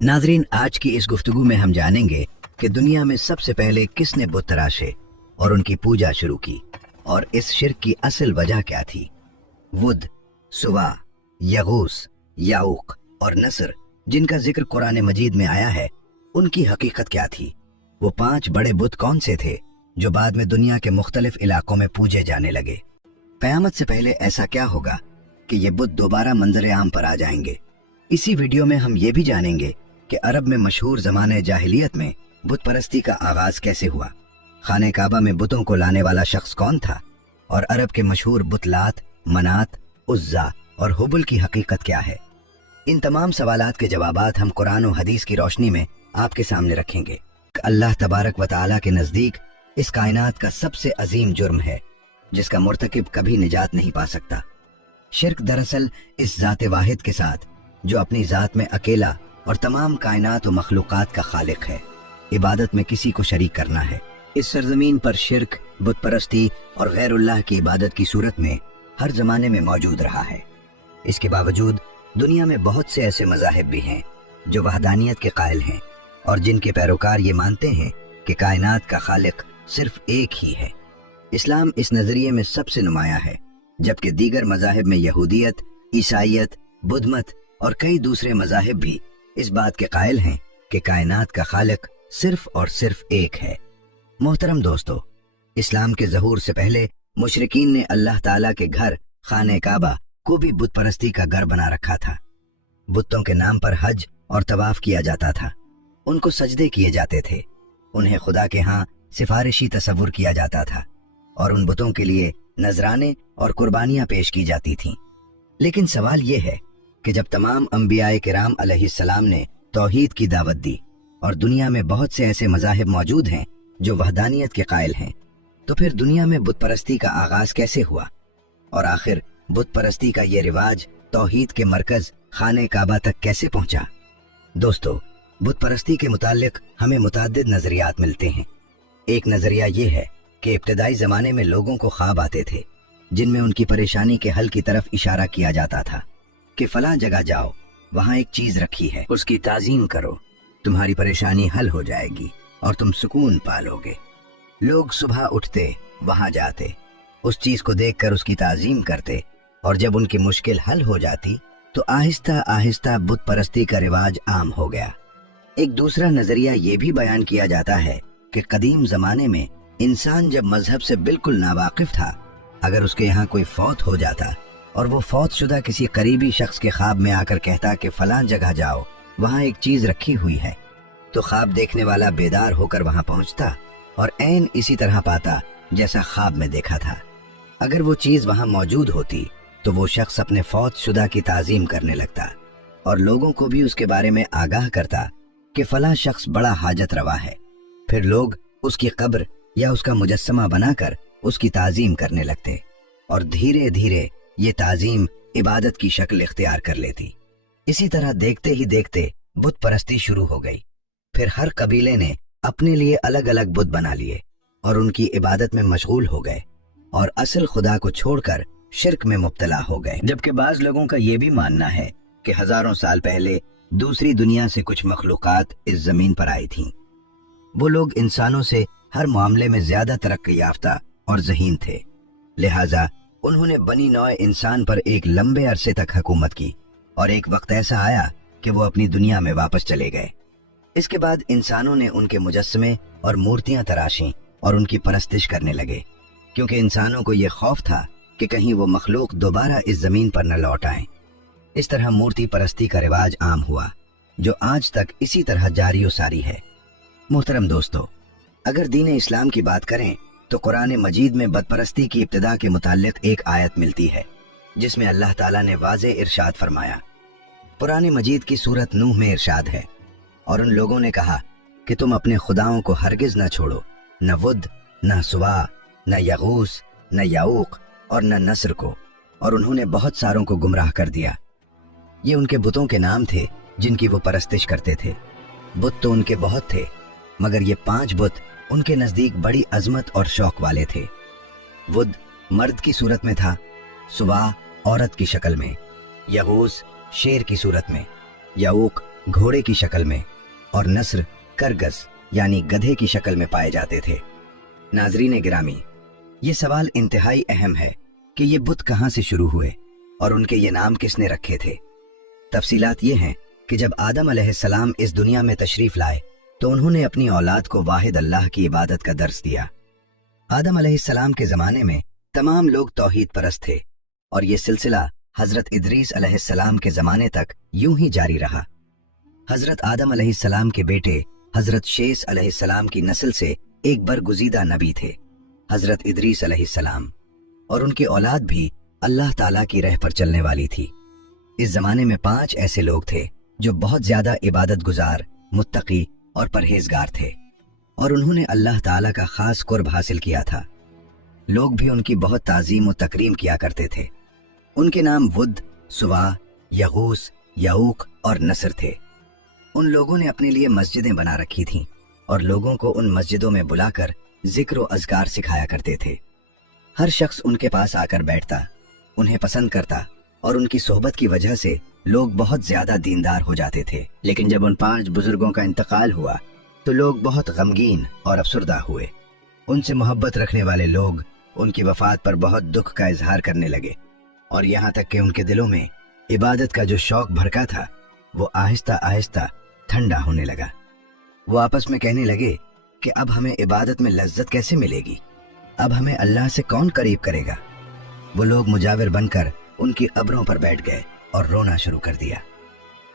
नाजरीन, आज की इस गुफ्तगू में हम जानेंगे कि दुनिया में सबसे पहले किसने बुत तराशे और उनकी पूजा शुरू की और इस शिर्क की असल वजह क्या थी। वुद, सुवा, यगूस, याऊक और नसर जिनका जिक्र कुरान मजीद में आया है, उनकी हकीकत क्या थी। वो 5 बड़े बुत कौन से थे जो बाद में दुनिया के मुख्तलिफ इलाकों में पूजे जाने लगे। क़यामत से पहले ऐसा क्या होगा कि ये बुत दोबारा मंजर आम पर आ जाएंगे। इसी वीडियो में हम ये भी जानेंगे कि अरब में मशहूर ज़माने जाहिलियत में बुत परस्ती का आगाज कैसे हुआ, खाने काबा में बुतों को लाने वाला शख्स कौन था और अरब के मशहूर बुत लात, मनात, उज़्ज़ा और हुबल की हकीकत क्या है। इन तमाम सवालात के जवाबात हम कुरान और हदीस की रोशनी में आपके सामने रखेंगे। अल्लाह तबारक व तआला के नज़दीक इस कायनात का सबसे अजीम जुर्म है जिसका मुर्तकिब कभी निजात नहीं पा सकता। शिर्क दरअसल इस ज़ात वाहिद के साथ जो अपनी ज़ात में अकेला और तमाम कायनात और मखलूक़ात का खालिक है, इबादत में किसी को शरीक करना है। इस सरजमीन पर शिर्क, बुत परस्ती और गैरुल्लाह की इबादत की सूरत में हर ज़माने में मौजूद रहा है। इसके बावजूद दुनिया में बहुत से ऐसे मज़ाहिब भी हैं जो वहदानियत के कायल हैं और जिनके पैरोकार ये मानते हैं कि कायनात का खालिक सिर्फ एक ही है। इस्लाम इस नज़रिए में सबसे नुमाया है, जबकि दीगर मज़ाहिब में यहूदियत, ईसाइयत, बुद्धमत और कई दूसरे मज़ाहिब भी इस बात के कायल हैं कि कायनात का खालिक सिर्फ और सिर्फ एक है। मोहतरम दोस्तों, इस्लाम के ज़हूर से पहले मुशरिकीन ने अल्लाह ताला के घर खाने काबा को भी बुत परस्ती का घर बना रखा था। बुतों के नाम पर हज और तवाफ किया जाता था, उनको सजदे किए जाते थे, उन्हें खुदा के यहाँ सिफारिशी तसव्वुर किया जाता था और उन बुतों के लिए नजराने और कुर्बानियां पेश की जाती थीं। लेकिन सवाल ये है कि जब तमाम अंबियाए किराम अलैहिस्सलाम ने तौहीद की दावत दी और दुनिया में बहुत से ऐसे मज़ाहिब मौजूद हैं जो वहदानियत के कायल हैं, तो फिर दुनिया में बुत परस्ती का आगाज कैसे हुआ और आखिर बुत परस्ती का ये रिवाज तौहीद के मरकज खाने काबा तक कैसे पहुंचा। दोस्तों, बुत परस्ती के मुताल्लिक हमें मुतअद्दिद नजरियात मिलते हैं। एक नजरिया ये है कि इब्तिदाई जमाने में लोगों को ख्वाब आते थे जिनमें उनकी परेशानी के हल की तरफ इशारा किया जाता था कि फलां जगह जाओ, वहां एक चीज रखी है, उसकी ताजीम करो, तुम्हारी परेशानी हल हो जाएगी और तुम सुकून पालोगे। लोग सुबह उठते, वहां जाते, उस चीज को देखकर उसकी ताजीम करते और जब उनकी मुश्किल हल हो जाती तो आहिस्ता आहिस्ता बुत परस्ती का रिवाज आम हो गया। एक दूसरा नजरिया ये भी बयान किया जाता है कि कदीम जमाने में इंसान जब मजहब से बिल्कुल नावाकिफ था, अगर उसके यहाँ कोई फौत हो जाता और वो फौत शुदा किसी करीबी शख्स के ख्वाब में आकर कहता कि फलां जगह जाओ, वहाँ एक चीज रखी हुई है, तो ख्वाब देखने वाला बेदार होकर वहां पहुंचता और ऐन इसी तरह पाता जैसा ख्वाब में देखा था। अगर वो चीज वहां मौजूद होती तो वो शख्स अपने फौत शुदा की ताजीम करने लगता और लोगों को भी उसके बारे में आगाह करता कि फलां शख्स बड़ा हाजत रवा है। फिर लोग उसकी कब्र या उसका मुजस्समा बनाकर उसकी ताजीम करने लगते और धीरे धीरे ये ताजीम इबादत की शक्ल इख्तियार कर लेती। इसी तरह देखते ही देखते बुत परस्ती शुरू हो गई। फिर हर कबीले ने अपने लिए अलग अलग बुत बना लिए और उनकी इबादत में मशगूल हो गए और असल खुदा को छोड़कर शिर्क में मुब्तला हो गए। जबकि बाज लोगों का ये भी मानना है कि हजारों साल पहले दूसरी दुनिया से कुछ मखलूकात इस जमीन पर आई थीं। वो लोग इंसानों से हर मामले में ज्यादा तरक्की याफ्ता और ज़हीन थे, लिहाजा उन्होंने बनी नौ इंसान पर एक लंबे अरसे तक हुकूमत की और एक वक्त ऐसा आया कि वो अपनी दुनिया में वापस चले गए। इसके बाद इंसानों ने उनके मुजस्समे और मूर्तियां तराशी और उनकी परस्तिश करने लगे, क्योंकि इंसानों को ये खौफ था कि कहीं वो मखलूक दोबारा इस जमीन पर न लौट आए। इस तरह मूर्ति परस्ती का रिवाज आम हुआ जो आज तक इसी तरह जारी और सारी है। मोहतरम दोस्तों, अगर दीन इस्लाम की बात करें तो कुरान मजीद में बदपरस्ती की इब्तिदा के मुताल्लिक एक आयत मिलती है जिसमें अल्लाह ताला ने वाज़े इरशाद फरमाया। कुरान मजीद की सूरत नूह में इरशाद है, और उन लोगों ने कहा कि तुम अपने खुदाओं को हरगिज न छोड़ो, न वुद, न सुवा, न यगूस, न याऊक और न नसर को, और उन्होंने बहुत सारों को गुमराह कर दिया। ये उनके बुतों के नाम थे जिनकी वो परस्तिश करते थे। बुत तो उनके बहुत थे, मगर ये 5 बुत उनके नजदीक बड़ी अजमत और शौक वाले थे। वुद मर्द की सूरत में था, सुवा औरत की शक्ल में, यगूस शेर की सूरत में, याऊक घोड़े की शक्ल में और नस्र करगस यानी गधे की शक्ल में पाए जाते थे। नाजरीन गिरामी, ये सवाल इंतहाई अहम है कि ये बुत कहाँ से शुरू हुए और उनके ये नाम किसने रखे थे। तफसीलात ये हैं कि जब आदम अलैहिस्सलाम इस दुनिया में तशरीफ लाए तो उन्होंने अपनी औलाद को वाहिद अल्लाह की इबादत का दर्स दिया। आदम अलैहिस्सलाम के ज़माने में तमाम लोग तौहीद परस्त थे और ये सिलसिला हज़रत इदरीस अलैहिस्सलाम के ज़माने तक यूं ही जारी रहा। हज़रत आदम अलैहिस्सलाम के बेटे हज़रत शेस अलैहिस्सलाम की नस्ल से एक बरगुज़ीदा नबी थे हज़रत इदरीस अलैहिस्सलाम, और उनकी औलाद भी अल्लाह ताला की राह पर चलने वाली थी। इस ज़माने में 5 ऐसे लोग थे जो बहुत ज़्यादा इबादत गुजार, मुत्तकी और परहेजगार थे और उन्होंने अल्लाह ताला का खास कुर्ब हासिल किया था। लोग भी उनकी बहुत ताज़ीम और तकरीम किया करते थे। उनके नाम वुद, सुवा, यगूस, यऊक और नसर थे। उन लोगों ने अपने लिए मस्जिदें बना रखी थीं और लोगों को उन मस्जिदों में बुलाकर जिक्र और अज़कार सिखाया करते थे। हर शख्स उनके पास आकर बैठता, उन्हें पसंद करता और उनकी सोहबत की वजह से लोग बहुत ज्यादा दीनदार हो जाते थे। लेकिन जब उन 5 बुजुर्गों का इंतकाल हुआ तो लोग बहुत गमगीन और अफसरदा हुए। उनसे मोहब्बत रखने वाले लोग उनकी वफात पर बहुत दुख का इजहार करने लगे और यहाँ तक कि उनके दिलों में इबादत का जो शौक भड़का था वो आहिस्ता आहिस्ता ठंडा होने लगा। वो आपस में कहने लगे कि अब हमें इबादत में लज्जत कैसे मिलेगी, अब हमें अल्लाह से कौन करीब करेगा। वो लोग मुजाविर बनकर उनकी कब्रों पर बैठ गए और रोना शुरू कर दिया।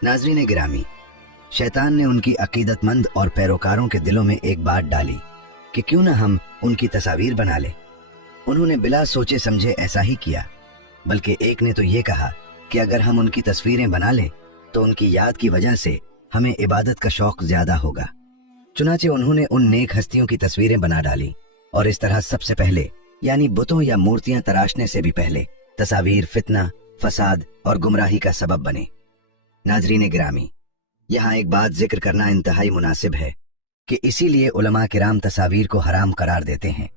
नाज़रीन गिरामी, शैतान ने उनकी अकीदतमंद और पैरोकारों के दिलों में एक बात डाली कि क्यों ना हम उनकी तस्वीर बना लें। उन्होंने बिला सोचे समझे ऐसा ही किया, बल्कि एक ने तो ये कहा कि अगर हम उनकी तस्वीरें बना लें तो उनकी याद की वजह से हमें इबादत का शौक ज्यादा होगा। चुनाचे उन्होंने उन नेक हस्तियों की तस्वीरें बना डाली और इस तरह सबसे पहले यानी बुतों या मूर्तियां तराशने से भी पहले तस्वीर फितना, फसाद और गुमराही का सबब बने। नाजरीन गिरामी, यहाँ एक बात जिक्र करना इंतहाई मुनासिब है कि इसीलिए उलमा किराम तस्वीर को हराम करार देते हैं,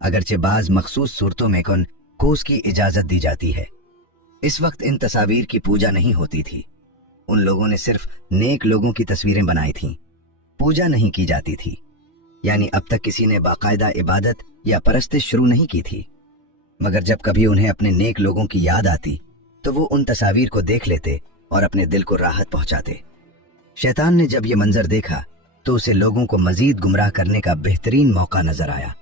अगरचे बाज मखसूस सूरतों में को उसकी इजाजत दी जाती है। इस वक्त इन तस्वीर की पूजा नहीं होती थी। उन लोगों ने सिर्फ नेक लोगों की तस्वीरें बनाई थीं, पूजा नहीं की जाती थी। यानी अब तक किसी ने बाकायदा इबादत या परस्तिश शुरू नहीं की थी, मगर जब कभी उन्हें अपने नेक लोगों की याद आती तो वो उन तस्वीर को देख लेते और अपने दिल को राहत पहुंचाते। शैतान ने जब ये मंजर देखा तो उसे लोगों को मजीद गुमराह करने का बेहतरीन मौका नजर आया।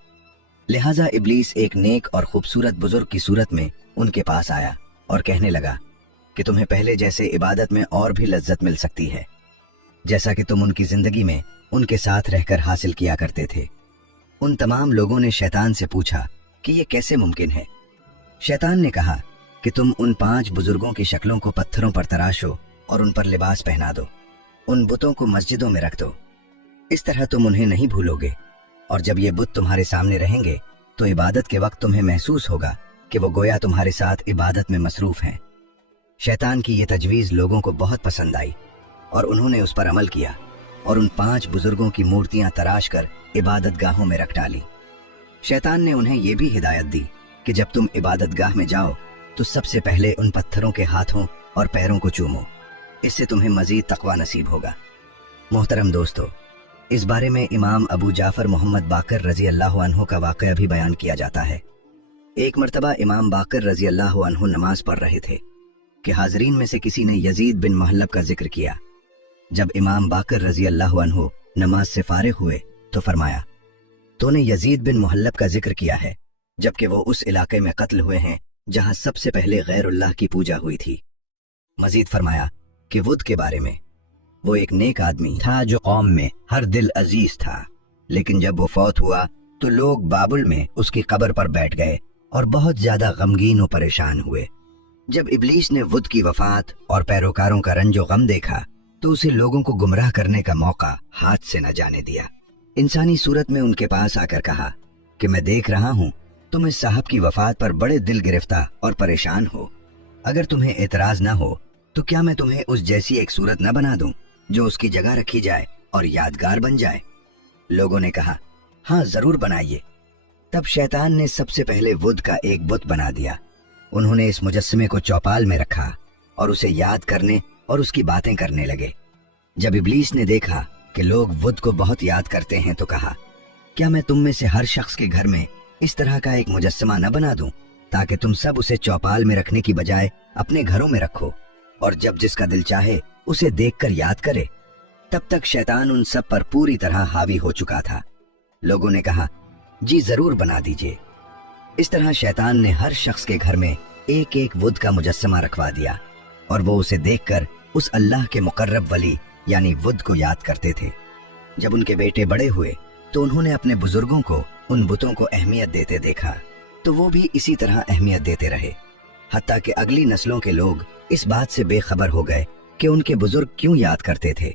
लिहाजा इब्लीस एक नेक और खूबसूरत बुजुर्ग की सूरत में उनके पास आया और कहने लगा कि तुम्हें पहले जैसे इबादत में और भी लज्जत मिल सकती है, जैसा कि तुम उनकी जिंदगी में उनके साथ रहकर हासिल किया करते थे। उन तमाम लोगों ने शैतान से पूछा कि ये कैसे मुमकिन है। शैतान ने कहा कि तुम उन 5 बुजुर्गों की शक्लों को पत्थरों पर तराशो और उन पर लिबास पहना दो, उन बुतों को मस्जिदों में रख दो। इस तरह तुम उन्हें नहीं भूलोगे और जब ये बुत तुम्हारे सामने रहेंगे तो इबादत के वक्त तुम्हें महसूस होगा कि वो गोया तुम्हारे साथ इबादत में मसरूफ हैं। शैतान की ये तजवीज़ लोगों को बहुत पसंद आई और उन्होंने उस पर अमल किया और उन 5 बुजुर्गों की मूर्तियां तराश कर इबादत गाहों में रख डाली। शैतान ने उन्हें यह भी हिदायत दी कि जब तुम इबादत गाह में जाओ तो सबसे पहले उन पत्थरों के हाथों और पैरों को चूमो, इससे तुम्हें मजीद तकवा नसीब होगा। मोहतरम दोस्तों, इस बारे में इमाम अबू जाफर मोहम्मद बाकर रजी अल्लाह अन्हु का वाक़या भी बयान किया जाता है। एक मर्तबा इमाम बाकर रजी अल्लाह अन्हु नमाज पढ़ रहे थे कि हाजरीन में से किसी ने यजीद बिन मुहल्लब का जिक्र किया। जब इमाम बाकर रजी अल्लाह अन्हु नमाज से फारिग हुए तो फरमाया, तूने यजीद बिन मुहल्लब का जिक्र किया है जबकि वो उस इलाके में कत्ल हुए हैं जहां सबसे पहले गैरुल्लाह की पूजा हुई थी। मजीद फरमाया कि वुद के बारे में, वो एक नेक आदमी था जो कौम में हर दिल अजीज था, लेकिन जब वो फौत हुआ तो लोग बाबुल में उसकी कब्र पर बैठ गए और बहुत ज्यादा गमगीन और परेशान हुए। जब इब्लीस ने वुद की वफात और पैरोकारों का रंजो गम देखा तो उसे लोगों को गुमराह करने का मौका हाथ से न जाने दिया। इंसानी सूरत में उनके पास आकर कहा कि मैं देख रहा हूं तुम इस साहब की वफात पर बड़े दिल गिरफ्तार और परेशान हो। अगर तुम्हें एतराज न हो तो क्या मैं तुम्हें उस जैसी एक सूरत न बना दूं जो उसकी जगह रखी जाए और यादगार बन जाए। लोगों ने कहा, हाँ जरूर बनाइए। तब शैतान ने सबसे पहले वुद का एक बुत बना दिया। उन्होंने इस मुजस्समे को चौपाल में रखा और उसे याद करने और उसकी बातें करने लगे। जब इब्लीस ने देखा कि लोग वुद को बहुत याद करते हैं तो कहा, क्या मैं तुम में से हर शख्स के घर में इस तरह का एक मुजस्समा न बना दूं, ताकि तुम सब उसे चौपाल में रखने की बजाय अपने घरों में रखो और जब जिसका दिल चाहे उसे देखकर याद करे। तब तक शैतान उन सब पर पूरी तरह हावी हो चुका था। लोगों ने कहा, जी जरूर बना दीजिए। इस तरह शैतान ने हर शख्स के घर में एक एक वुद का मुजस्समा रखवा दिया और वो उसे देखकर उस अल्लाह के मुकर्रब वली यानी वुद को याद करते थे। जब उनके बेटे बड़े हुए तो उन्होंने अपने बुजुर्गों को उन बुतों को अहमियत देते देखा, तो वो भी इसी तरह अहमियत देते रहे, हत्ता कि अगली नस्लों के लोग इस बात से बेखबर हो गए कि उनके बुजुर्ग क्यों याद करते थे।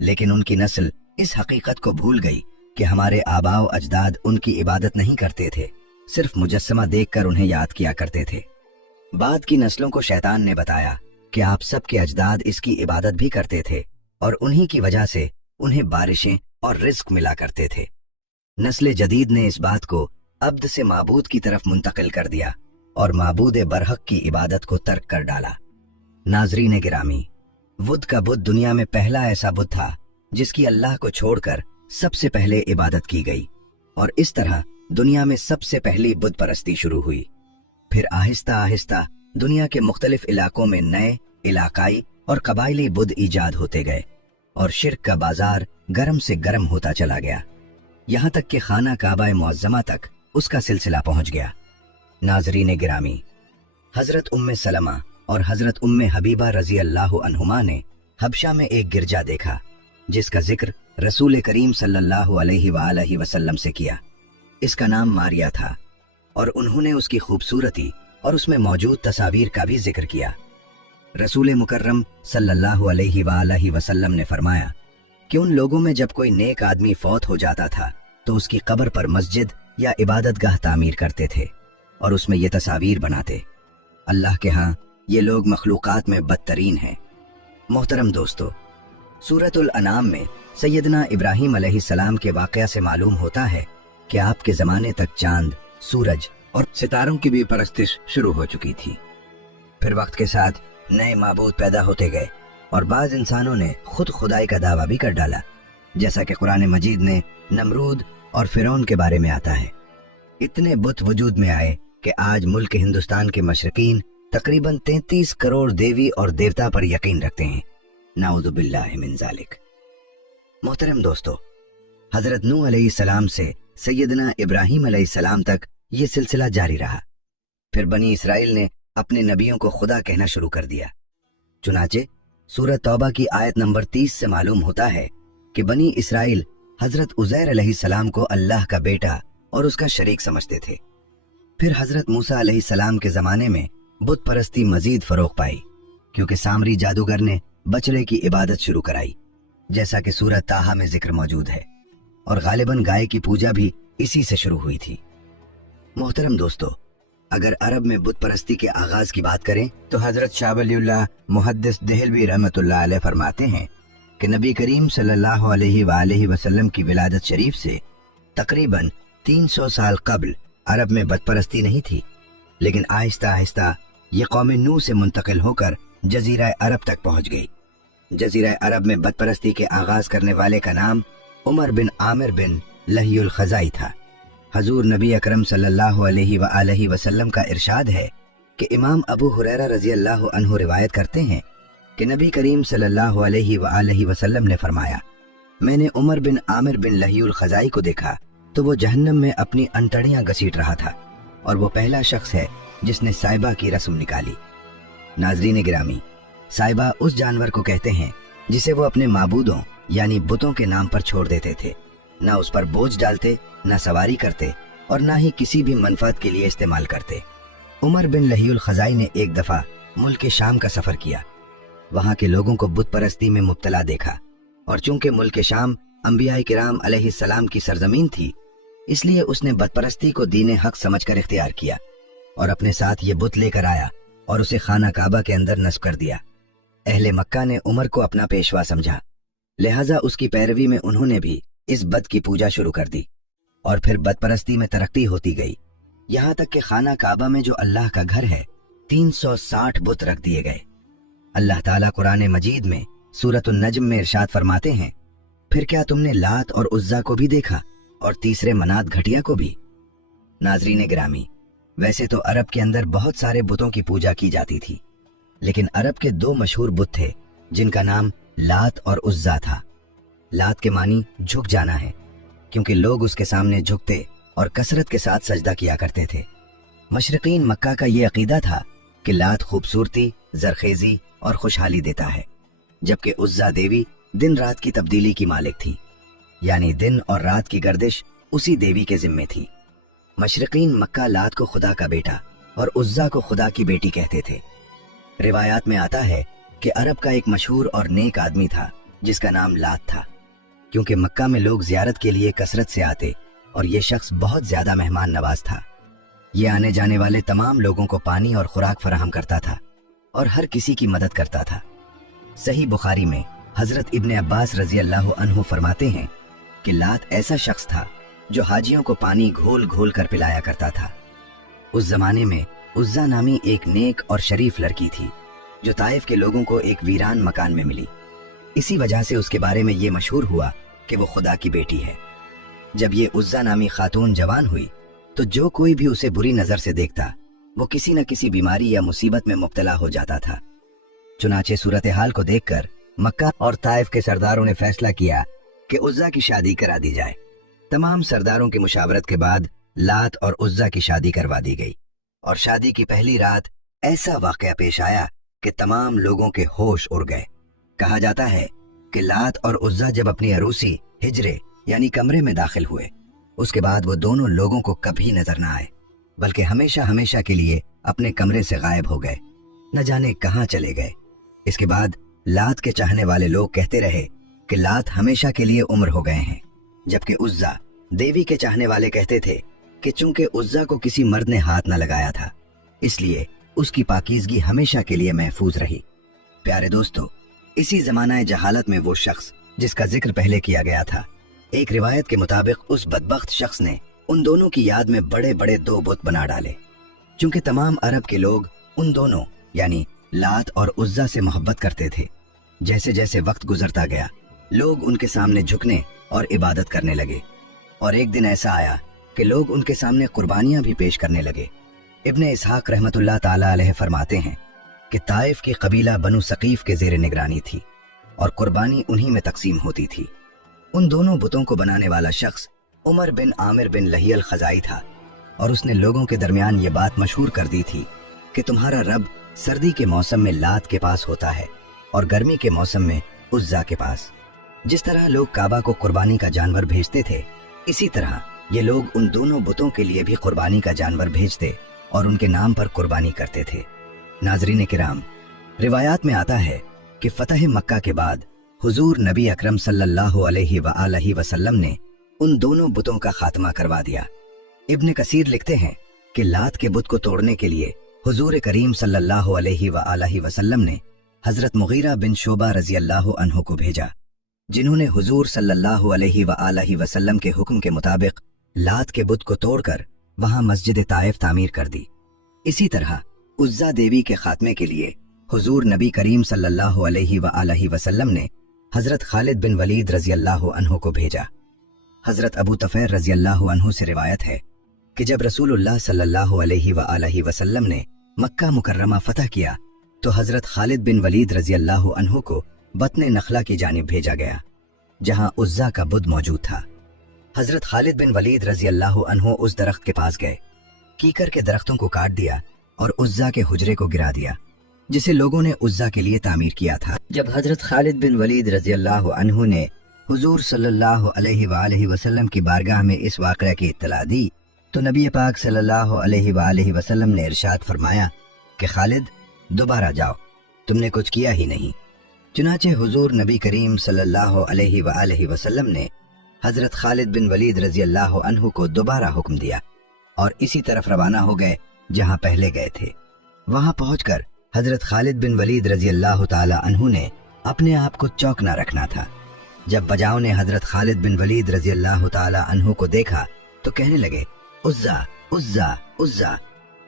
लेकिन उनकी नस्ल इस हकीकत को भूल गई कि हमारे आबाओ अजदाद उनकी इबादत नहीं करते थे, सिर्फ मुजस्समा देखकर उन्हें याद किया करते थे। बाद की नस्लों को शैतान ने बताया कि आप सबके अजदाद इसकी इबादत भी करते थे और उन्हीं की वजह से उन्हें बारिशें और रिज्क मिला करते थे। नस्ल जदीद ने इस बात को अब्द से माबूद की तरफ मुंतकिल कर दिया और माबूद बरहक की इबादत को तर्क कर डाला। नाजरीन गिरामी, वुद का बुत दुनिया में पहला ऐसा बुत था जिसकी अल्लाह को छोड़कर सबसे पहले इबादत की गई और इस तरह दुनिया में सबसे पहली बुत परस्ती शुरू हुई। फिर आहिस्ता आहिस्ता दुनिया के मुख्तलिफ इलाकों में नए इलाकाई और कबायली बुत ईजाद होते गए और शिर्क का बाजार गर्म से गर्म होता चला गया, यहाँ तक कि खाना काबा मुअज्जमा तक उसका सिलसिला पहुंच गया। नाजरीन गिरामी, हजरत उम्मे सलमा और हजरत उम्मे हबीबा रजी अल्लाह अन्हुमा ने हबशा में एक गिरजा देखा जिसका जिक्र रसूल करीम सल्लल्लाहु अलैहि वसल्लम से किया। इसका नाम मारिया था और उन्होंने उसकी खूबसूरती और उसमें मौजूद तस्वीर का भी जिक्र किया। रसूल मुकर्रम सल्लल्लाहु अलैहि वसल्लम ने फरमाया कि उन लोगों में जब कोई नेक आदमी फौत हो जाता था तो उसकी कब्र पर मस्जिद या इबादतगाह तामीर करते थे और उसमें ये तस्वीर बनाते। अल्लाह के यहाँ ये लोग मखलूकात में बदतरीन हैं। मोहतरम दोस्तों, सूरतुल अनाम में सैयदना इब्राहीम अलैहिस्सलाम के वाक़या से मालूम होता है कि आपके ज़माने तक चांद, सूरज और सितारों की भी परस्तिश शुरू हो चुकी थी। फिर वक्त के साथ नए माबूद पैदा होते गए और बाज़ इंसानों ने खुद खुदाई का दावा भी कर डाला, जैसा कि कुरान मजीद में नमरूद और फिरौन के बारे में आता है। इतने बुत वजूद में आए कि आज मुल्क हिंदुस्तान के मशरकीन तकरीबन 33 करोड़ देवी और देवता पर यकीन रखते हैं। नाउज़ुबिल्लाहि मिन ज़ालिक। मोहतरम दोस्तों, हजरत नूह अलैहिस्सलाम से सैयदना इब्राहीम अलैहिस्सलाम तक ये सिलसिला जारी रहा। फिर बनी इसराइल ने अपने नबियों को खुदा कहना शुरू कर दिया। चुनाचे सूरत तौबा की आयत नंबर 30 से मालूम होता है कि बनी इसराइल हजरत उज़ैर अलैहिस्सलाम को अल्लाह का बेटा और उसका शरीक समझते थे। फिर हजरत मूसा अलैहिस्सलाम के ज़माने में बुत परस्ती मजीद फरोग पाई, क्योंकि सामरी जादूगर ने बछड़े की इबादत शुरू कराई, जैसा कि सूरत ताहा में जिक्र मौजूद है, और गालिबन गाय की पूजा भी इसी से शुरू हुई थी। मोहतरम दोस्तों, अगर अरब में बुत परस्ती के आगाज की बात करें तो हजरत शाह वलीउल्लाह मुहद्दिस देहलवी रहमतुल्लाह अलैह फरमाते हैं कि नबी करीम सल्लल्लाहु अलैहि वसल्लम की विलादत शरीफ से तकरीबन 300 साल कबल अरब में बुत परस्ती नहीं थी, लेकिन आहिस्ता आहिस्ता ये कौम नूह से मुंतकिल होकर जजीरा अरब तक पहुंच गई। जजीरा अरब में बुत परस्ती के आगाज करने वाले का नाम उमर बिन आमिर बिन लहीउल खज़ाई था। हजूर नबी अकरम सल्लल्लाहु अलैहि वसल्लम का इरशाद है कि इमाम अबू हुरैरा रजी अल्लाह अन्हु रिवायत करते हैं कि नबी करीम सल्लल्लाहु अलैहि वसल्लम ने फरमाया, मैंने उमर बिन आमिर बिन लहीउल खज़ाई को देखा तो वो जहन्नम में अपनी अंतड़ियां घसीट रहा था और वो पहला शख्स है जिसने साइबा की रस्म निकाली। नाजरीन गिरामी, साइबा उस जानवर को कहते हैं जिसे वो अपने माबूदों यानी बुतों के नाम पर छोड़ देते थे, ना उस पर बोझ डालते, ना सवारी करते और ना ही किसी भी मनफात के लिए इस्तेमाल करते। उमर बिन लहीउल खज़ाई ने एक दफा मुल्क शाम का सफर किया, वहां के लोगों को बुत परस्ती में मुब्तला देखा और चूंकि मुल्क शाम अंबियाए किराम अलैहिस्सलाम की सरजमीन थी, इसलिए उसने बुत परस्ती को दीन हक समझकर इख्तियार किया और अपने साथ ये बुत लेकर आया और उसे खाना काबा के अंदर नस्ब कर दिया। अहले मक्का ने उमर को अपना पेशवा समझा, लिहाजा उसकी पैरवी में उन्होंने भी इस बुत की पूजा शुरू कर दी और फिर बुत परस्ती में तरक्की होती गई, यहाँ तक कि खाना काबा में जो अल्लाह का घर है 360 बुत रख दिए गए। अल्लाह ताला कुरान मजीद में सूरत नज्म में इरशाद फरमाते हैं, फिर क्या तुमने लात और उज्जा को भी देखा और तीसरे मनात घटिया को भी। नाजरीन गिरामी, वैसे तो अरब के अंदर बहुत सारे बुतों की पूजा की जाती थी, लेकिन अरब के दो मशहूर बुत थे जिनका नाम लात और उज्जा था। लात के मानी झुक जाना है, क्योंकि लोग उसके सामने झुकते और कसरत के साथ सजदा किया करते थे। मशरकीन मक्का का ये अकीदा था कि लात खूबसूरती, जरखेजी और खुशहाली देता है, जबकि उज्जा देवी दिन रात की तब्दीली की मालिक थी, यानी दिन और रात की गर्दिश उसी देवी के जिम्मे थी। मशरकीन मक्का लात को खुदा का बेटा और उज्जा को खुदा की बेटी कहते थे। रिवायात में आता है कि अरब का एक मशहूर और नेक आदमी था जिसका नाम लात था, क्योंकि मक्का में लोग जियारत के लिए कसरत से आते और ये शख्स बहुत ज्यादा मेहमान नवाज था। ये आने जाने वाले तमाम लोगों को पानी और खुराक फराहम करता था और हर किसी की मदद करता था। सही बुखारी में हजरत इब्ने अब्बास रजी अल्लाह अन्हु फरमाते हैं कि लात ऐसा शख्स था जो हाजियों को पानी घोल घोल कर पिलाया करता था। उस जमाने में उज्जा नामी एक नेक और शरीफ लड़की थी जो ताइफ के लोगों को एक वीरान मकान में मिली। इसी वजह से उसके बारे में ये मशहूर हुआ कि वो खुदा की बेटी है। जब ये उज्जा नामी खातून जवान हुई तो जो कोई भी उसे बुरी नजर से देखता वो किसी न किसी बीमारी या मुसीबत में मुब्तला हो जाता था। चुनाचे सूरत हाल को देखकर मक्का और ताइफ के सरदारों ने फैसला किया कि उज्जा की शादी करा दी जाए। तमाम सरदारों की मुशावरत के बाद लात और उज्जा की शादी करवा दी गई और शादी की पहली रात ऐसा वाकया पेश आया कि तमाम लोगों के होश उड़ गए। कहा जाता है कि लात और उज्जा जब अपनी अरूसी हिजरे यानी कमरे में दाखिल हुए, उसके बाद वो दोनों लोगों को कभी नजर न आए, बल्कि हमेशा हमेशा के लिए अपने कमरे से गायब हो गए, न जाने कहां चले गए। इसके बाद लात के चाहने वाले लोग कहते रहे कि लात हमेशा के लिए उम्र हो गए हैं, जबकि उज्जा देवी के चाहने वाले कहते थे कि चूंकि उज्जा को किसी मर्द ने हाथ न लगाया था, इसलिए उसकी पाकीज़गी हमेशा के लिए महफूज रही। प्यारे दोस्तों, इसी जमाना जहालत में वो शख्स जिसका जिक्र पहले किया गया था, एक रिवायत के मुताबिक उस बदबख्त शख्स ने उन दोनों की याद में बड़े बड़े दो बुत बना डाले। चूंकि तमाम अरब के लोग उन दोनों यानी लात और उज्जा से मोहब्बत करते थे, जैसे जैसे वक्त गुजरता गया लोग उनके सामने झुकने और इबादत करने लगे, और एक दिन ऐसा आया कि लोग उनके सामने कुर्बानियां भी पेश करने लगे। इब्ने इसहाक रहमतुल्लाह ताला अलैह फरमाते हैं कि ताइफ की कबीला बनु सकीफ के जेर निगरानी थी और कुर्बानी उन्हीं में तकसीम होती थी। उन दोनों बुतों को बनाने वाला शख्स उमर बिन आमिर बिन लहियल खजाई था, और उसने लोगों के दरमियान ये बात मशहूर कर दी थी कि तुम्हारा रब सर्दी के मौसम में लात के पास होता है और गर्मी के मौसम में उज्जा के पास। जिस तरह लोग काबा को कुर्बानी का जानवर भेजते थे, इसी तरह ये लोग उन दोनों बुतों के लिए भी कुर्बानी का जानवर भेजते और उनके नाम पर कुर्बानी करते थे। नाजरीन किराम, रिवायात में आता है कि फतह मक्का के बाद हुजूर नबी अकरम सल्लल्लाहु अलैहि वसल्लम ने उन दोनों बुतों का खात्मा करवा दिया। इब्न कसीर लिखते हैं कि लात के बुत को तोड़ने के लिए हुजूर करीम सल्लल्लाहु अलैहि वसल्लम ने हजरत मुगीरा बिन शोबा रजी अल्लाह अन्हु को भेजा, जिन्होंने हुजूर सल्लल्लाहु अलैहि वसल्लम के हुक्म के मुताबिक लात के बुत को तोड़कर वहां मस्जिद ताइफ तामीर कर दी। इसी तरह उज्जा देवी के खात्मे के लिए हुजूर नबी करीम सल्लल्लाहु अलैहि वसल्लम ने हजरत खालिद बिन वलीद रजी अल्लाह अन्हु को भेजा। हजरत अबू तफैर रजी अल्लाह अन्हु से रिवायत है कि जब रसूलुल्लाह सल्लल्लाहु अलैहि वसल्लम ने मक्का मुकर्रमा फतह किया तो हजरत खालिद बिन वलीद रजी अल्लाह अन्हु को बतने नखला की जानिब भेजा गया, जहां उज्जा का बुत मौजूद था। हजरत खालिद बिन वलीद रजी अल्लाह अन्हु उस दरख्त के पास गए, कीकर के दरख्तों को काट दिया और उज्जा के हुजरे को गिरा दिया, जिसे लोगों ने उज्जा के लिए तामीर किया था। जब हजरत खालिद बिन वलीद रजी अल्लाह अन्हु ने हुजूर सल्लल्लाहु अलैहि वसल्लम की बारगाह में इस वाक़या की इत्तला दी तो नबी पाक सल्लल्लाहु अलैहि वसल्लम ने इरशाद फरमाया कि खालिद, दोबारा जाओ, तुमने कुछ किया ही नहीं। चुनाचे हुजूर नबी करीम सल्लल्लाहु अलैहि वसल्लम ने हजरत खालिद बिन वलीद रजी अल्लाह अन्हु को दोबारा हुक्म दिया और इसी तरफ रवाना हो गए जहां पहले गए थे। वहां पहुंचकर हजरत खालिद बिन वलीद रजी अल्लाह ताला अन्हु ने अपने आप को चौकना रखना था। जब बजाओ ने हजरत खालिद बिन वलीद रजी अल्लाह ताला अन्हु को देखा तो कहने लगे, उज्जा उज्जा उज्जा,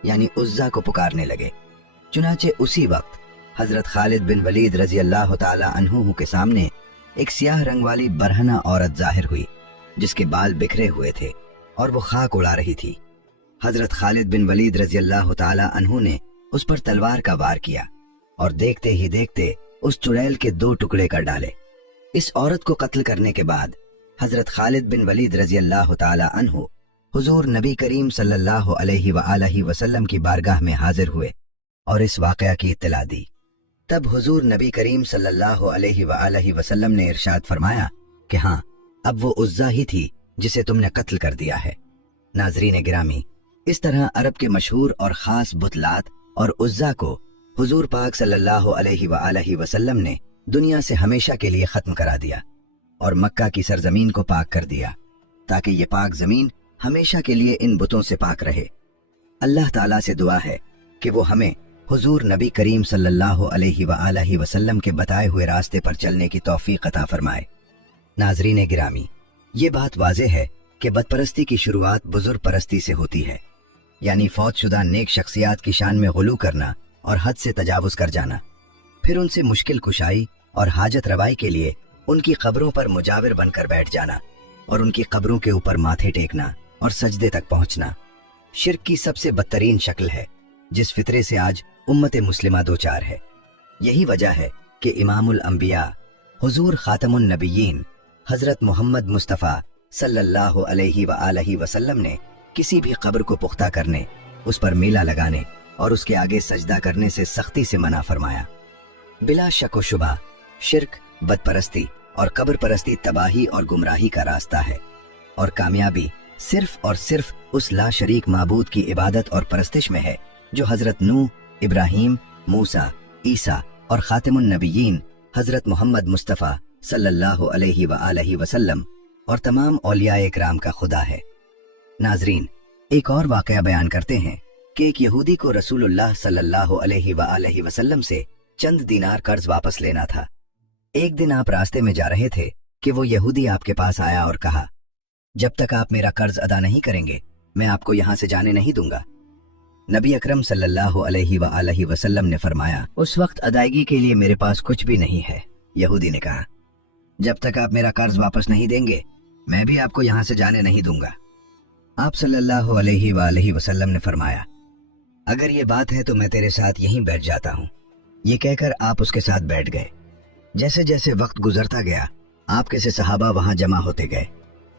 यानी उज्जा को पुकारने लगे। चुनाचे उसी वक्त حضرت خالد بن ولید رضی اللہ تعالی عنہ کے سامنے ایک سیاہ رنگ والی برہنہ عورت ظاہر ہوئی جس کے بال بکھرے ہوئے تھے اور وہ خاک اڑا رہی تھی۔ حضرت خالد بن ولید رضی اللہ تعالی عنہ نے اس پر تلوار کا وار کیا اور دیکھتے ہی دیکھتے اس چڑیل کے 2 ٹکڑے کر ڈالے۔ اس عورت کو قتل کرنے کے بعد حضرت خالد بن ولید رضی اللہ تعالی عنہ حضور نبی کریم صلی اللہ علیہ وآلہ وسلم کی بارگاہ میں حاضر ہوئے اور اس واقعہ کی اطلاع دی۔ تب حضور نبی کریم صلی اللہ علیہ وآلہ وسلم نے ارشاد فرمایا کہ ہاں، اب وہ عزا ہی تھی جسے تم نے قتل کر دیا ہے۔ ناظرین گرامی، اس طرح عرب کے مشہور اور خاص بت لات اور عزا کو حضور پاک صلی اللہ علیہ وآلہ وسلم نے دنیا سے ہمیشہ کے لیے ختم کرا دیا اور مکہ کی سرزمین کو پاک کر دیا تاکہ یہ پاک زمین ہمیشہ کے لیے ان بتوں سے پاک رہے۔ اللہ تعالیٰ سے دعا ہے کہ وہ ہمیں حضور نبی کریم صلی اللہ علیہ وآلہ وسلم کے بتائے ہوئے راستے پر چلنے کی توفیق عطا فرمائے۔ ناظرین گرامی، یہ بات واضح ہے کہ بت پرستی کی شروعات بزرگ پرستی سے ہوتی ہے، یعنی فوت شدہ نیک شخصیات کی شان میں غلو کرنا اور حد سے تجاوز کر جانا، پھر ان سے مشکل کشائی اور حاجت روائی کے لیے ان کی قبروں پر مجاور بن کر بیٹھ جانا اور ان کی قبروں کے اوپر ماتھے ٹیکنا اور سجدے تک پہنچنا شرک کی سب سے بدترین شکل ہے جس فطرے سے آج امت مسلمہ دوچار ہے۔ یہی وجہ ہے کہ امام الانبیاء حضور خاتم النبیین حضرت محمد مصطفیٰ صلی اللہ علیہ وآلہ وسلم نے کسی بھی قبر کو پختہ کرنے، اس پر میلہ لگانے اور اس کے آگے سجدہ کرنے سے سختی سے منع فرمایا۔ بلا شک و شبہ شرک، بت پرستی اور قبر پرستی تباہی اور گمراہی کا راستہ ہے، اور کامیابی صرف اور صرف اس لا شریک معبود کی عبادت اور پرستش میں ہے جو حضرت نوح، ابراہیم، موسیٰ، عیسیٰ اور خاتم النبیین حضرت محمد مصطفیٰ صلی اللہ علیہ وآلہ وسلم اور تمام اولیاء اکرام کا خدا ہے۔ ناظرین، ایک اور واقعہ بیان کرتے ہیں کہ ایک یہودی کو رسول اللہ صلی اللہ علیہ وآلہ وسلم سے چند دینار قرض واپس لینا تھا۔ ایک دن آپ راستے میں جا رہے تھے کہ وہ یہودی آپ کے پاس آیا اور کہا، جب تک آپ میرا قرض ادا نہیں کریں گے میں آپ کو یہاں سے جانے نہیں دوں گا۔ نبی اکرم صلی اللہ علیہ وآلہ وسلم نے فرمایا، اس وقت ادائیگی کے لیے میرے پاس کچھ بھی نہیں ہے۔ یہودی نے کہا، جب تک آپ میرا قرض واپس نہیں دیں گے میں بھی آپ کو یہاں سے جانے نہیں دوں گا۔ آپ صلی اللہ علیہ وآلہ وسلم نے فرمایا، اگر یہ بات ہے تو میں تیرے ساتھ یہیں بیٹھ جاتا ہوں۔ یہ کہہ کر آپ اس کے ساتھ بیٹھ گئے۔ جیسے جیسے وقت گزرتا گیا آپ کے سے صحابہ وہاں جمع ہوتے گئے۔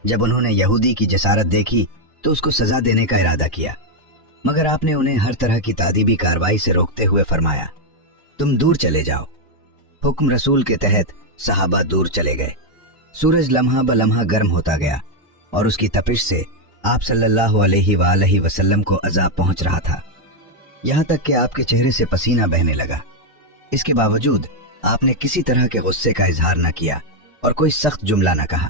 جب انہوں نے یہودی کی جسارت دیکھی تو اس کو سزا دینے کا ارادہ کیا، مگر آپ نے انہیں ہر طرح کی تادیبی کارروائی سے روکتے ہوئے فرمایا، تم دور چلے جاؤ۔ حکم رسول کے تحت صحابہ دور چلے گئے۔ سورج لمحہ بلمحہ گرم ہوتا گیا اور اس کی تپش سے آپ صلی اللہ علیہ وآلہ وسلم کو عذاب پہنچ رہا تھا، یہاں تک کہ آپ کے چہرے سے پسینہ بہنے لگا۔ اس کے باوجود آپ نے کسی طرح کے غصے کا اظہار نہ کیا اور کوئی سخت جملہ نہ کہا۔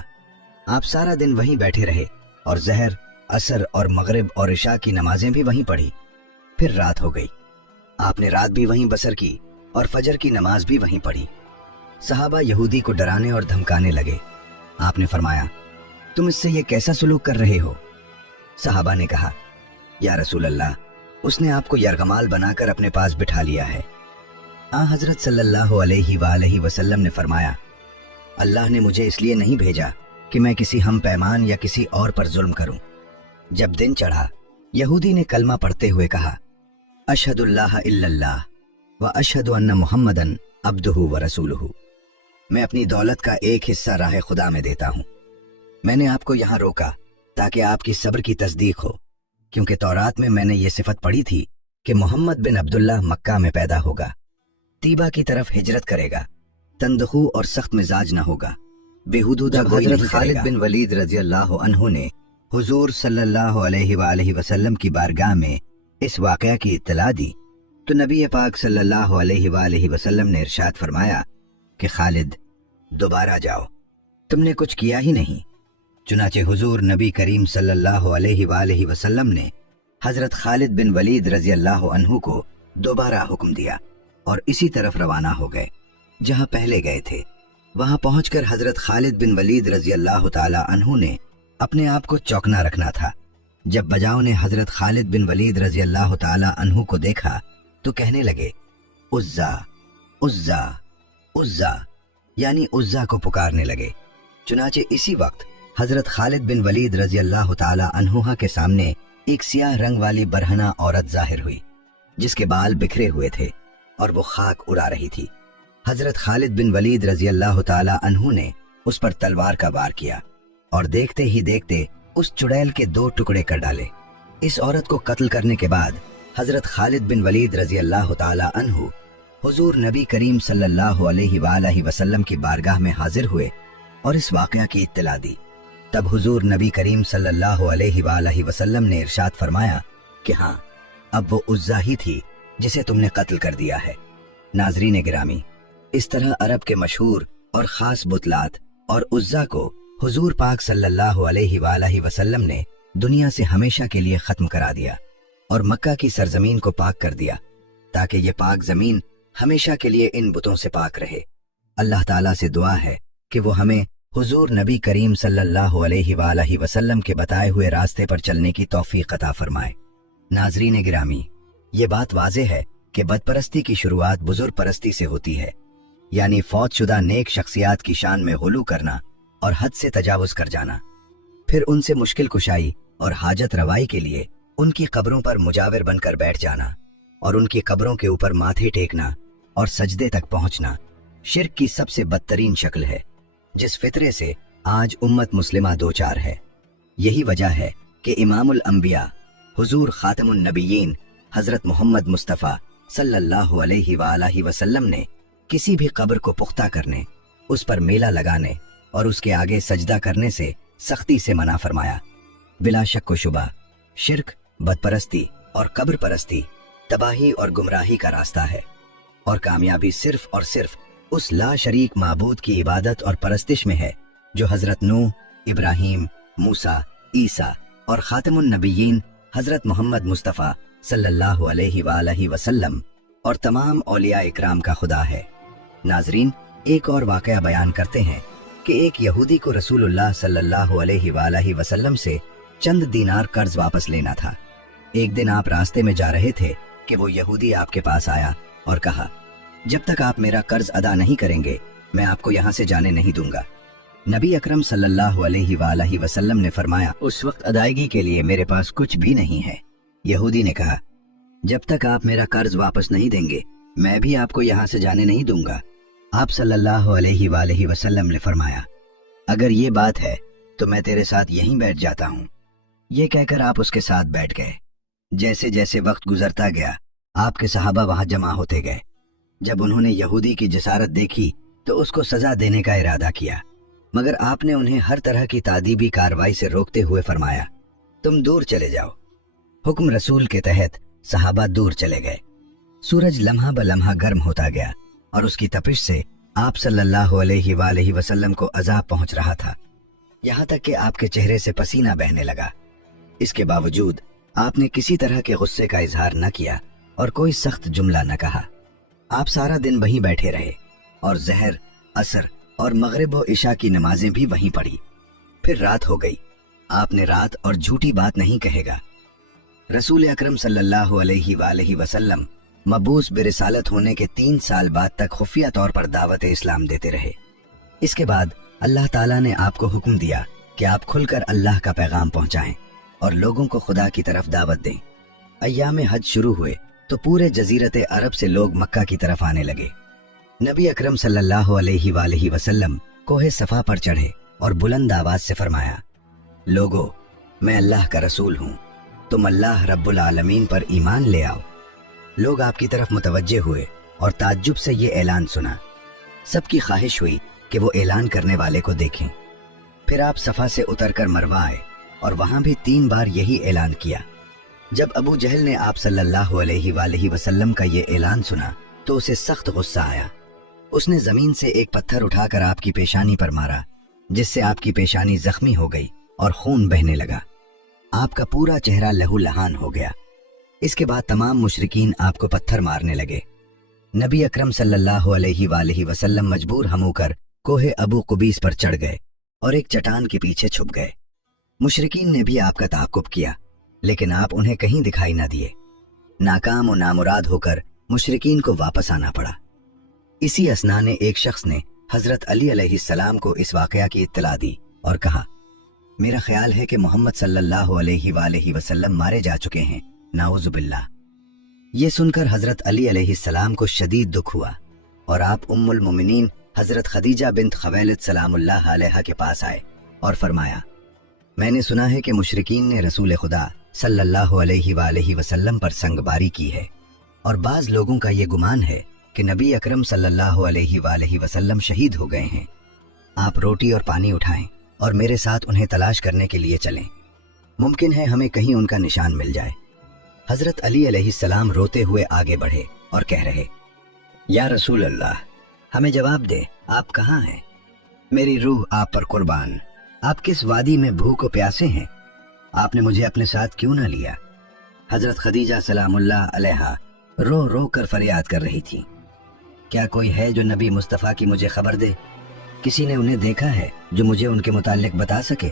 آپ سارا دن وہیں بیٹھے رہے اور ظہر، عصر اور مغرب اور عشاء کی نمازیں بھی وہیں پڑھی۔ پھر رات ہو گئی، آپ نے رات بھی وہیں بسر کی اور فجر کی نماز بھی وہیں پڑھی۔ صحابہ یہودی کو ڈرانے اور دھمکانے لگے۔ آپ نے فرمایا، تم اس سے یہ کیسا سلوک کر رہے ہو؟ صحابہ نے کہا، یا رسول اللہ، اس نے آپ کو یرغمال بنا کر اپنے پاس بٹھا لیا ہے۔ حضرت صلی اللہ علیہ وآلہ وسلم نے فرمایا، اللہ نے مجھے اس لیے نہیں بھیجا کہ میں کسی ہم پیمان یا کسی اور پر ظلم کروں۔ جب دن چڑھا، یہودی نے کلمہ پڑھتے ہوئے کہا، اشہد اللہ الا اللہ و اشہد ان محمدن عبدہ و رسولہ۔ میں اپنی دولت کا ایک حصہ راہ خدا میں دیتا ہوں۔ میں نے آپ کو یہاں روکا تاکہ آپ کی صبر کی تصدیق ہو، کیونکہ تورات میں نے یہ صفت پڑھی تھی کہ محمد بن عبداللہ مکہ میں پیدا ہوگا، طیبہ کی طرف ہجرت کرے گا، تندخو اور سخت مزاج نہ ہوگا، بے حدودہ گوئی نہیں کرے گا۔ حضرت خالد بن ولید رضی اللہ عنہ نے حضور صلی اللہ علیہ وآلہ وسلم کی بارگاہ میں اس واقعہ کی اطلاع دی تو نبی پاک صلی اللہ علیہ وآلہ وسلم نے ارشاد فرمایا کہ خالد، دوبارہ جاؤ، تم نے کچھ کیا ہی نہیں۔ چنانچہ حضور نبی کریم صلی اللہ علیہ وآلہ وسلم نے حضرت خالد بن ولید رضی اللہ عنہ کو دوبارہ حکم دیا اور اسی طرف روانہ ہو گئے جہاں پہلے گئے تھے۔ وہاں پہنچ کر حضرت خالد بن ولید رضی اللہ تعالی عنہ نے اپنے آپ کو چوکنا رکھنا تھا۔ جب بجاؤں نے حضرت خالد بن ولید رضی اللہ تعالی عنہ کو دیکھا تو کہنے لگے، عزا، उज़्ज़ा उज़्ज़ा यानी उज़्ज़ा को पुकारने लगे। चुनाचे इसी वक्त हजरत खालिद बिन वलीद रजी अल्लाह ताला अन्हुहा के सामने एक सियाह रंग वाली बरहना औरत जाहिर हुई, जिसके बाल बिखरे हुए थे और वो खाक उड़ा रही थी। हजरत खालिद बिन वलीद रजी अल्लाह ताला अन्हु ने उस पर तलवार का वार किया और देखते ही देखते उस चुड़ैल के 2 टुकड़े कर डाले। इस औरत को कत्ल करने के बाद हजरत खालिद बिन वलीद रजी अल्लाह ताला अन्हु हुजूर नबी करीम सल्लल्लाहु अलैहि वसल्लम की बारगाह में हाजिर हुए और इस वाकया की इत्तला दी। तब हुजूर नबी करीम सल्लल्लाहु अलैहि वसल्लम ने इरशाद फरमाया कि हाँ, अब वो उज़्ज़ा ही थी जिसे तुमने कत्ल कर दिया है। नाज़रीन गिरामी, इस तरह अरब के मशहूर और ख़ास बुतलात और उज़्ज़ा को हुजूर पाक सल्लल्लाहु अलैहि वसल्लम ने दुनिया से हमेशा के लिए ख़त्म करा दिया और मक्का की सरजमीन को पाक कर दिया, ताकि ये पाक ज़मीन हमेशा के लिए इन बुतों से पाक रहे। अल्लाह ताला से दुआ है कि वो हमें हुजूर नबी करीम सल्लल्लाहु अलैहि वसल्लम के बताए हुए रास्ते पर चलने की तौफीक अता फरमाए। नाज़रीन गिरामी, ये बात वाज़ेह है कि बदपरस्ती की शुरुआत बुजुर्ग परस्ती से होती है, यानी फौतशुदा नेक शख्सियात की शान में गुलू करना और हद से तजावुज़ कर जाना, फिर उनसे मुश्किल कुशाई और हाजत रवाई के लिए उनकी कब्रों पर मुजाविर बनकर बैठ जाना और उनकी कब्रों के ऊपर माथे टेकना और सजदे तक पहुंचना शिर्क की सबसे बदतरीन शक्ल है, जिस फितरे से आज उम्मत मुस्लिमा दो चार है। यही वजह है कि इमामुल अंबिया हुजूर खातमुन नबीयीन हजरत मोहम्मद मुस्तफ़ा सल्लल्लाहु अलैहि वसल्लम ने किसी भी कब्र को पुख्ता करने, उस पर मेला लगाने और उसके आगे सजदा करने से सख्ती से मना फरमाया। बिला शक व शुबा शिर्क, बदपरस्ती और कब्र परस्ती तबाही और गुमराही का रास्ता है और कामयाबी सिर्फ और सिर्फ उस ला शरीक माबूद की इबादत और परस्तिश में है जो हजरत नूह, इब्राहीम, मूसा, ईसा और खातमुन नबीयीन हजरत मोहम्मद मुस्तफ़ा सल्लल्लाहु अलैहि वसल्लम और तमाम औलिया इकराम का खुदा है। नाजरीन, एक और वाकया बयान करते हैं कि एक यहूदी को रसूलुल्लाह सल्लल्लाहु अलैहि वसल्लम से चंद दीनार कर्ज वापस लेना था। एक दिन आप रास्ते में जा रहे थे कि वो यहूदी आपके पास आया और कहा, जब तक आप मेरा कर्ज अदा नहीं करेंगे मैं आपको यहाँ से जाने नहीं दूंगा। नबी अकरम सल्लल्लाहु अलैहि वसल्लम ने फरमाया, उस वक्त अदायगी के लिए मेरे पास कुछ भी नहीं है। यहूदी ने कहा, जब तक आप मेरा कर्ज वापस नहीं देंगे मैं भी आपको यहाँ से जाने नहीं दूंगा। आप सल्लल्लाहु अलैहि वसल्लम ने फरमाया, अगर ये बात है तो मैं तेरे साथ यहीं बैठ जाता हूँ। ये कहकर आप उसके साथ बैठ गए। जैसे जैसे वक्त गुजरता गया आपके सहाबा वहां जमा होते गए। जब उन्होंने यहूदी की जसारत देखी तो उसको सजा देने का इरादा किया, मगर आपने उन्हें हर तरह की तादीबी कार्रवाई से रोकते हुए फरमाया, तुम दूर चले जाओ। हुक्म रसूल के तहत सहाबा दूर चले गए। सूरज लम्हा ब लम्हा गर्म होता गया और उसकी तपिश से आप सल्लल्लाहु अलैहि वसल्लम को अजाब पहुंच रहा था, यहाँ तक कि आपके चेहरे से पसीना बहने लगा। इसके बावजूद आपने किसी तरह के गुस्से का इजहार न किया और कोई सख्त जुमला न कहा। आप सारा दिन वहीं बैठे रहे और ज़हर, असर और मगरिब व इशा की नमाजें भी वहीं पढ़ी। फिर रात हो गई। आपने रात और झूठी बात नहीं कहेगा। रसूल अकरम सल्लल्लाहु अलैहि वसल्लम मबूस बिरिसालत होने के 3 साल बाद तक खुफिया तौर पर दावत इस्लाम देते रहे। इसके बाद अल्लाह ताला ने आपको हुक्म दिया कि आप खुलकर अल्लाह का पैगाम पहुंचाएं और लोगों को खुदा की तरफ दावत दें। अय्याम हज शुरू हुए तो पूरे जजीरत अरब से लोग मक्का की तरफ आने लगे। नबी अकरम सल्लल्लाहु अलैहि वसल्लम कोहे सफा पर चढ़े और बुलंद आवाज से फरमाया, लोगो, मैं अल्लाह का रसूल हूँ, तुम अल्लाह रब्बुल आलमीन पर ईमान ले आओ। लोग आपकी तरफ मुतवज्जे हुए और ताज्जुब से ये ऐलान सुना। सबकी ख्वाहिश हुई कि वो ऐलान करने वाले को देखें। फिर आप सफा से उतरकर मरवा आए और वहां भी 3 बार यही ऐलान किया। जब अबू जहल ने आप सल्लल्लाहु अलैहि वसल्लम का ये ऐलान सुना तो उसे सख्त गुस्सा आया। उसने जमीन से एक पत्थर उठाकर आपकी पेशानी पर मारा, जिससे आपकी पेशानी जख्मी हो गई और खून बहने लगा। आपका पूरा चेहरा लहू लहान हो गया। इसके बाद तमाम मुशरिकीन आपको पत्थर मारने लगे। नबी अकरम सल्लल्लाहु अलैहि वसल्लम मजबूर हम होकर कोहे अबू कुबीस पर चढ़ गए और एक चट्टान के पीछे छुप गए। मुशरिकीन ने भी आपका ताक़ुब किया, लेकिन आप उन्हें कहीं दिखाई न दिए। नाकाम और नामुराद होकर मुशरिकीन को वापस आना पड़ा। इसी असनाने एक शख्स ने हजरत अली अलैहिस्सलाम को इस वाकया की इत्तला दी और कहा, मेरा ख्याल है कि मोहम्मद सल्लल्लाहु अलैहि वसल्लम मारे जा चुके हैं, नाउज़ु बिल्लाह। ये सुनकर हजरत अली अलैहिस्सलाम को शदीद दुख हुआ और आप उम्मुल मोमिनीन हजरत खदीजा बिन्त खवैलिद सलामुल्लाह अलैहा के पास आए और फरमाया, मैंने सुना है कि मुशरिकीन ने रसूल खुदा सल्लल्लाहु अलैहि वसल्लम पर संगबारी की है और बाज लोगों का ये गुमान है कि नबी अकरम सल्लल्लाहु अलैहि वसल्लम शहीद हो गए हैं। आप रोटी और पानी उठाएं और मेरे साथ उन्हें तलाश करने के लिए चलें। मुमकिन है हमें कहीं उनका निशान मिल जाए। हजरत अली अलैहिस्सलाम रोते हुए आगे बढ़े और कह रहे, या रसूल अल्लाह, हमें जवाब दे, आप कहाँ हैं? मेरी रूह आप पर कुर्बान। आप किस वादी में भूख और प्यासे हैं? आपने मुझे अपने साथ क्यों ना लिया? हजरत खदीजा सलामुल्लाह अलैहा रो रो कर फरियाद कर रही थी। क्या कोई है जो नबी मुस्तफ़ा की मुझे खबर दे? किसी ने उन्हें देखा है जो मुझे उनके मुतालिक बता सके?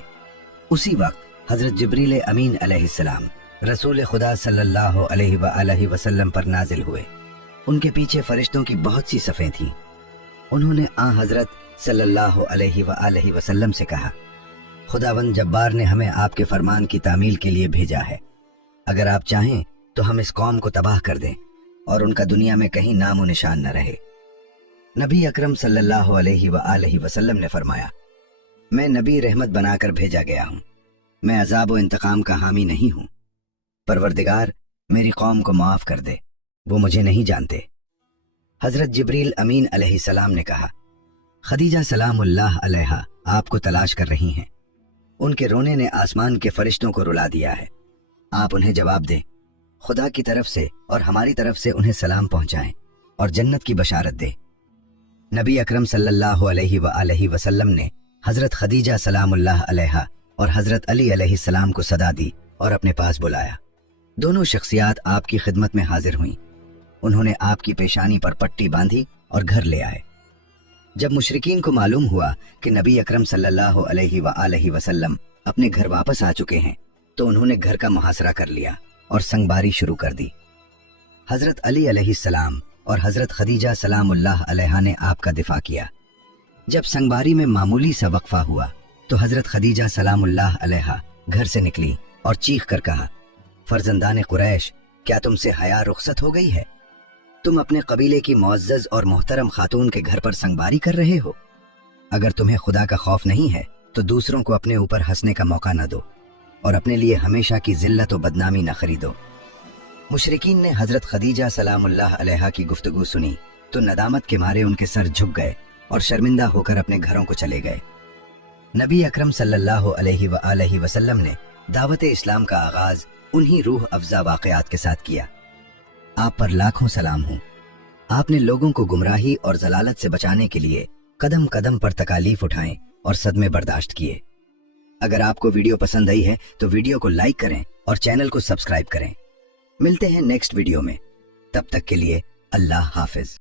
उसी वक्त हजरत जिब्रील अमीन अलैहिस्सलाम रसूल खुदा सल्लल्लाहु अलैहि वसल्लम पर नाजिल हुए। उनके पीछे फरिश्तों की बहुत सी सफ़ें थीं। उन्होंने हजरत सल्लल्लाहु अलैहि वसल्लम से कहा, खुदावंद जब्बार ने हमें आपके फरमान की तामील के लिए भेजा है। अगर आप चाहें तो हम इस कौम को तबाह कर दें और उनका दुनिया में कहीं नामो निशान न रहे। नबी अकरम सल्लल्लाहु अलैहि वसल्लम ने फरमाया, मैं नबी रहमत बनाकर भेजा गया हूँ, मैं अजाब व इंतकाम का हामी नहीं हूँ। परवरदिगार मेरी कौम को माफ कर दे, वो मुझे नहीं जानते। हजरत जिब्रील अमीन अलैहिस्सलाम ने कहा, खदीजा सलामुल्लाह अलैहा आपको तलाश कर रही हैं। उनके रोने ने आसमान के फरिश्तों को रुला दिया है। आप उन्हें जवाब दें, खुदा की तरफ से और हमारी तरफ से उन्हें सलाम पहुंचाएं और जन्नत की बशारत दे। नबी अकरम सल्लल्लाहु अलैहि वसल्लम ने हजरत खदीजा सलामुल्लाह अलैहा और हजरत अली अलैहिस्सलाम को सदा दी और अपने पास बुलाया। दोनों शख्सियात आपकी खिदमत में हाजिर हुईं। उन्होंने आपकी पेशानी पर पट्टी बांधी और घर ले आए। जब मुशरिकीन को मालूम हुआ कि नबी अकरम सल्लल्लाहु अलैहि वसल्लम अपने घर वापस आ चुके हैं, तो उन्होंने घर का मुहासरा कर लिया और संगबारी शुरू कर दी। हजरत अली अलैहिस्सलाम और हजरत खदीजा सलामुल्लाह अलैहा ने आपका दिफा किया। जब संगबारी में मामूली सा वक्फा हुआ तो हजरत खदीजा सलामुल्लाह अलैहा घर से निकली और चीख कर कहा, फर्जंदाने कुरैश, क्या तुमसे हया रुखसत हो गई है? तुम अपने कबीले की मुअज़्ज़ज़ और मोहतरम खातून के घर पर संगबारी कर रहे हो। अगर तुम्हें खुदा का खौफ नहीं है तो दूसरों को अपने ऊपर हंसने का मौका न दो और अपने लिए हमेशा की जिल्लत और बदनामी न खरीदो। मुशरिकीन ने हजरत खदीजा सलामुल्लाह अलैहा की गुफ्तगू सुनी तो नदामत के मारे उनके सर झुक गए और शर्मिंदा होकर अपने घरों को चले गए। नबी अकरम सल्लल्लाहु अलैहि वसल्लम ने दावत इस्लाम का आगाज उन्हीं रूह अफजा वाक़यात के साथ किया। आप पर लाखों सलाम हूँ। आपने लोगों को गुमराही और जलालत से बचाने के लिए कदम कदम पर तकालीफ उठाएं और सदमे बर्दाश्त किए। अगर आपको वीडियो पसंद आई है तो वीडियो को लाइक करें और चैनल को सब्सक्राइब करें। मिलते हैं नेक्स्ट वीडियो में, तब तक के लिए अल्लाह हाफिज।